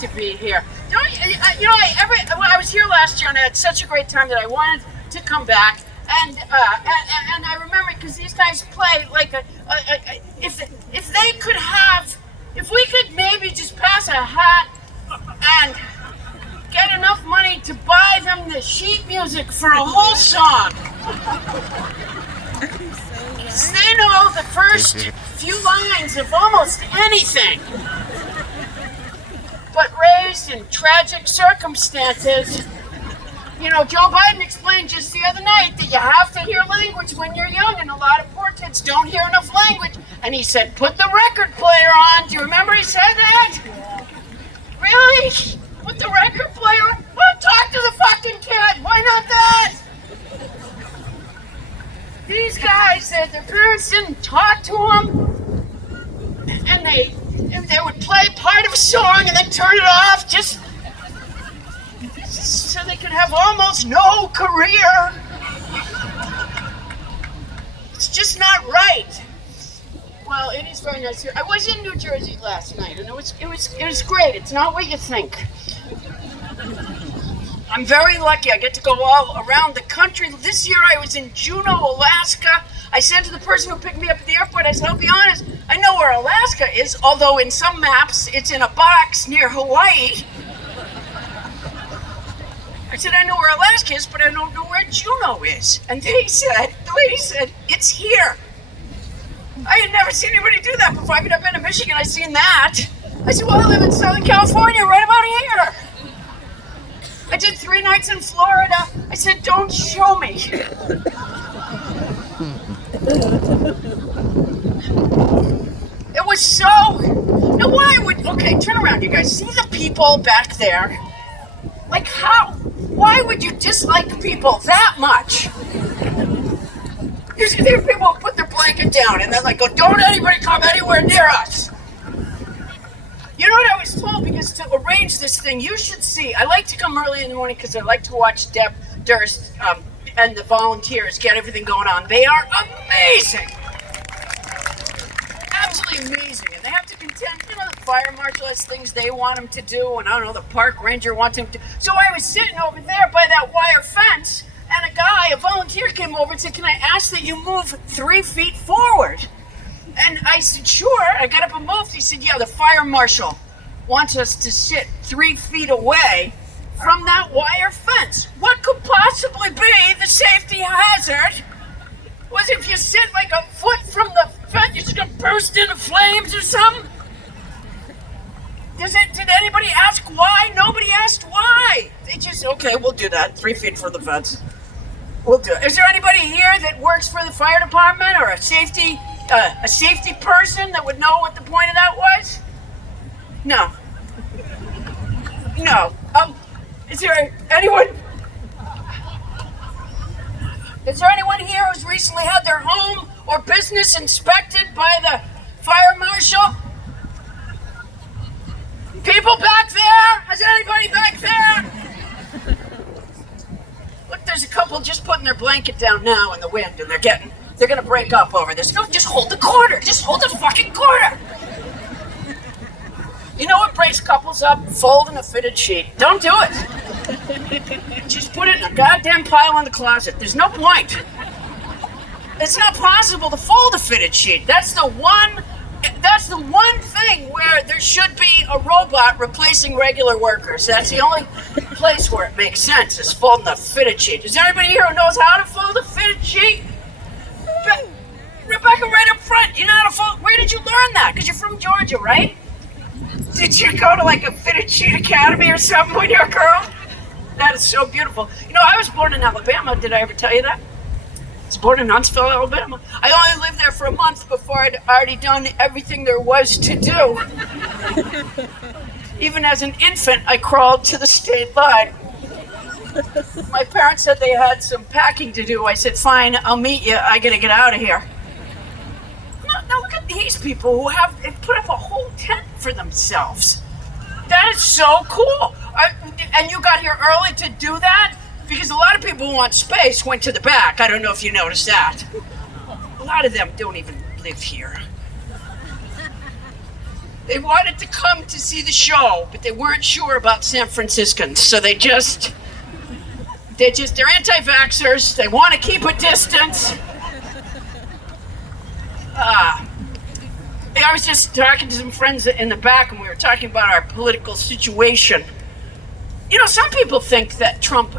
to be here. When I was here last year and I had such a great time that I wanted to come back. And I remember because these guys play like if we could maybe just pass a hat and get enough money to buy them the sheet music for a whole song. They know the first few lines of almost anything. But raised in tragic circumstances, Joe Biden explained just the other night that you have to hear language when you're young, and a lot of poor kids don't hear enough language. And he said, put the record player on. Do you remember he said that? Really? Put the record player on? Well, talk to the fucking kid. Why not that? These guys, their parents didn't talk to them, and they would play part of a song and then turn it off just so they could have almost no career. It's just not right. Well, it is very nice here. I was in New Jersey last night, and it was great. It's not what you think. I'm very lucky. I get to go all around the country. This year I was in Juneau, Alaska. I said to the person who picked me up at the airport, I said, I'll be honest, I know where Alaska is, although in some maps it's in a box near Hawaii. I said, I know where Alaska is, but I don't know where Juneau is. And the lady said, it's here. I had never seen anybody do that before. I've been to Michigan, I've seen that. I said, well, I live in Southern California, right about here. I did 3 nights in Florida. I said, don't show me. It was so... Now why would... Okay, turn around, you guys. See the people back there? Like how? Why would you dislike people that much? You see, there are people who put their blanket down and then go, don't anybody come anywhere near us. You know what I was told? Because to arrange this thing, you should see. I like to come early in the morning because I like to watch Deb Durst and the volunteers get everything going on. They are amazing. Absolutely amazing. And they have to contend, the fire marshal has things they want them to do, and I don't know, the park ranger wants them to. So I was sitting over there by that wire fence, and a volunteer came over and said, can I ask that you move 3 feet forward? And I said, sure. I got up and moved. He said, yeah, the fire marshal wants us to sit 3 feet away from that wire fence. What could possibly be the safety hazard? Was if you sit a foot from the fence, you're just going to burst into flames or something? Did anybody ask why? Nobody asked why. They just, okay, we'll do that. 3 feet from the fence. We'll do it. Is there anybody here that works for the fire department or a safety person that would know what the point of that was? No. Is there anyone here who's recently had their home or business inspected by the fire marshal? People back there? Is there anybody back there? Look, there's a couple just putting their blanket down now in the wind, and they're gonna break up over this. No, just hold the quarter. Just hold the fucking quarter. You know what breaks couples up? Folding a fitted sheet. Don't do it. Just put it in a goddamn pile in the closet. There's no point. It's not possible to fold a fitted sheet. That's the one thing where there should be a robot replacing regular workers. That's the only place where it makes sense, is folding a fitted sheet. Is there anybody here who knows how to fold a fitted sheet? Rebecca, right up front. You know how to fold? Where did you learn that? Because you're from Georgia, right? Did you go to a fitted sheet academy or something when you were a girl? That is so beautiful. I was born in Alabama. Did I ever tell you that? I was born in Huntsville, Alabama. I only lived there for a month before I'd already done everything there was to do. Even as an infant, I crawled to the state line. My parents said they had some packing to do. I said, fine, I'll meet you. I gotta get out of here. Now look at these people who have put up a whole tent for themselves. That is so cool. And you got here early to do that? Because a lot of people who want space went to the back. I don't know if you noticed that. A lot of them don't even live here. They wanted to come to see the show, but they weren't sure about San Franciscans, so they're anti-vaxxers. They want to keep a distance. I was just talking to some friends in the back, and we were talking about our political situation. You know, some people think that Trump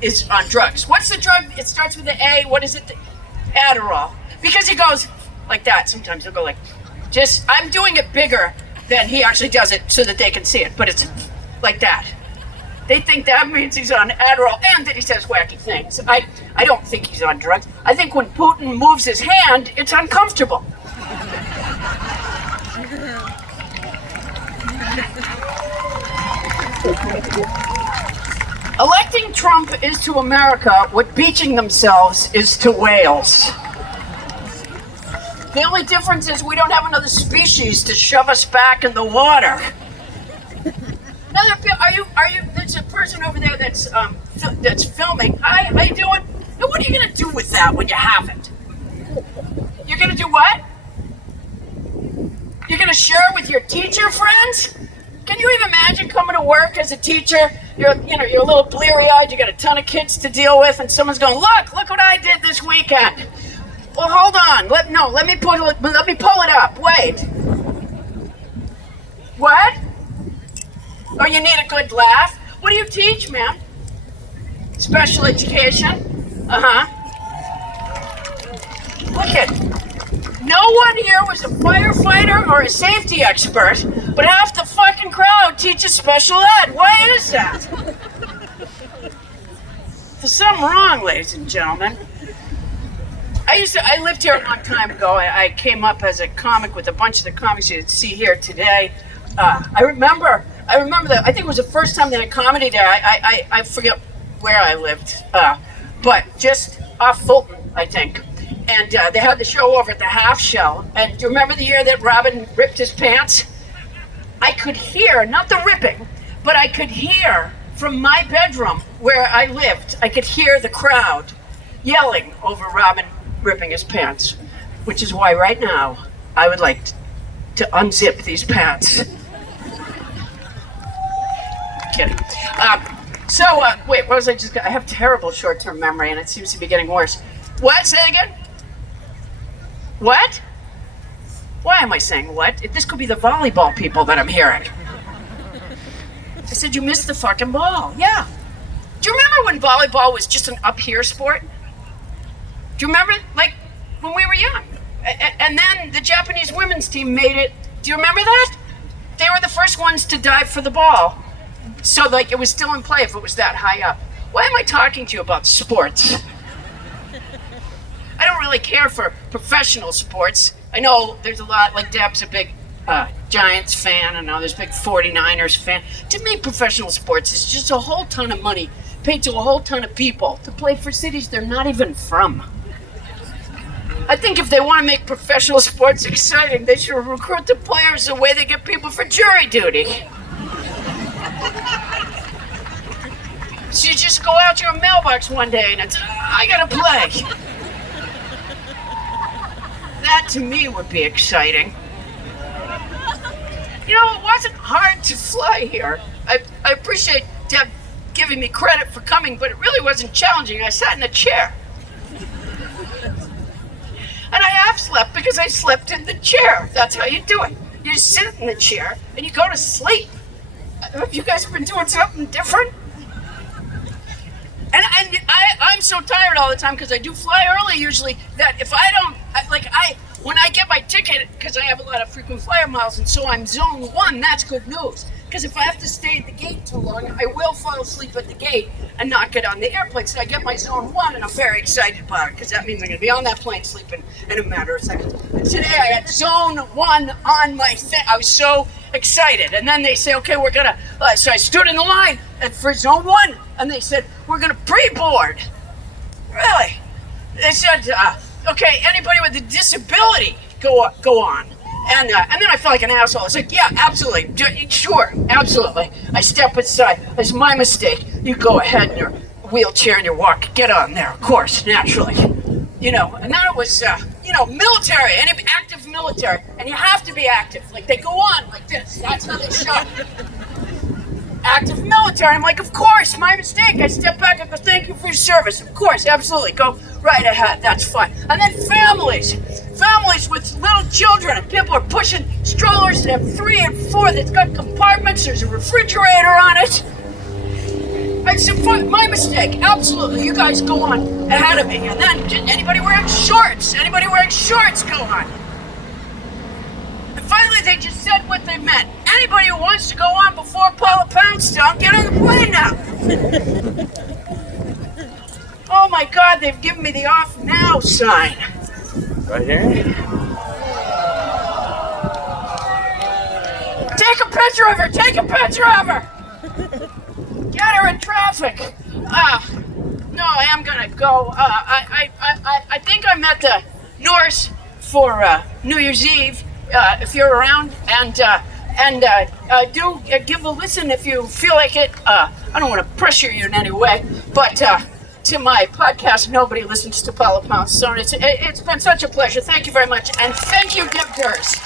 is on drugs. What's the drug? It starts with an A. What is it? Adderall. Because he goes like that. Sometimes he'll go like, I'm doing it bigger than he actually does it so that they can see it. But it's like that. They think that means he's on Adderall and that he says wacky things. I don't think he's on drugs. I think when Putin moves his hand, it's uncomfortable. Electing Trump is to America what beaching themselves is to whales. The only difference is we don't have another species to shove us back in the water. There's a person over there that's filming. Hi, how you doing? Now, what are you gonna do with that when you have it? You're gonna do what? You're gonna share it with your teacher friends? Can you even imagine coming to work as a teacher? You're a little bleary-eyed. You got a ton of kids to deal with, and someone's going, "Look what I did this weekend." Well, hold on. Let me pull it up. Wait. What? Oh, you need a good laugh? What do you teach, ma'am? Special education? Look at. No one here was a firefighter or a safety expert, but half the fucking crowd teaches special ed. Why is that? There's something wrong, ladies and gentlemen. I lived here a long time ago. I came up as a comic with a bunch of the comics you see here today. I remember that. I think it was the first time they had comedy there. I forget where I lived, but just off Fulton, I think. And they had the show over at the Half Shell. And do you remember the year that Robin ripped his pants? I could hear, not the ripping, but I could hear from my bedroom where I lived, I could hear the crowd yelling over Robin ripping his pants, which is why right now I would like to unzip these pants. Kidding. Wait, what was I just? I have terrible short-term memory, and it seems to be getting worse. What? Say it again. What? Why am I saying what? This could be the volleyball people that I'm hearing. I said you missed the fucking ball. Yeah. Do you remember when volleyball was just an up-here sport? Do you remember, like, when we were young? And then the Japanese women's team made it. Do you remember that? They were the first ones to dive for the ball. So, like, it was still in play if it was that high up. Why am I talking to you about sports? I don't really care for professional sports. I know there's a lot, like Deb's a big Giants fan. I know there's a big 49ers fan. To me, professional sports is just a whole ton of money paid to a whole ton of people to play for cities they're not even from. I think if they want to make professional sports exciting, they should recruit the players the way they get people for jury duty. So you just go out to your mailbox one day and it's, I gotta play. That to me would be exciting. You know, it wasn't hard to fly here. I appreciate Deb giving me credit for coming, but it really wasn't challenging. I sat in a chair. And I half slept because I slept in the chair. That's how you do it. You sit in the chair and you go to sleep. Have you guys been doing something different? And I'm so tired all the time because I do fly early usually that if I don't, when I get my ticket, because I have a lot of frequent flyer miles and so I'm zone 1, that's good news. Because if I have to stay at the gate too long, I will fall asleep at the gate and not get on the airplane. So I get my zone 1 and I'm very excited about it because that means I'm going to be on that plane sleeping in a matter of seconds. And today I had zone 1 on my thing. I was so excited. And then they say, okay, we're going to, so I stood in the line for zone 1 and they said, we're going to pre-board. Really? They said, okay, anybody with a disability, go on. And then I felt like an asshole. I was like, yeah, absolutely. Sure, absolutely. I step aside. It's my mistake. You go ahead in your wheelchair and your walk. Get on there, of course, naturally. And then it was, military, any active military, and you have to be active. Like they go on like this. That's how they show. Active military. I'm like, of course, my mistake. I step back and go, thank you for your service. Of course, absolutely. Go right ahead. That's fine. And then families with little children, and people are pushing strollers that have 3 and 4 that's got compartments. There's a refrigerator on it. I said, my mistake. Absolutely. You guys go on ahead of me. And then anybody wearing shorts? Go on. And finally, they just said what they meant. Anybody who wants to go on before Paula Poundstone, get on the plane now. Oh my God, they've given me the off now sign. Right here? Take a picture of her. Get her in traffic. No, I am gonna go. I think I'm at the Norse for New Year's Eve. If you're around, and do give a listen if you feel like it. I don't want to pressure you in any way, but to my podcast, Nobody Listens to Paula Poundstone. It's been such a pleasure. Thank you very much, and thank you, Deb Durs.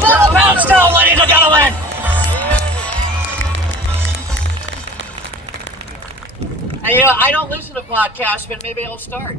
Paula Poundstone, ladies and gentlemen. I don't listen to podcasts, but maybe I'll start.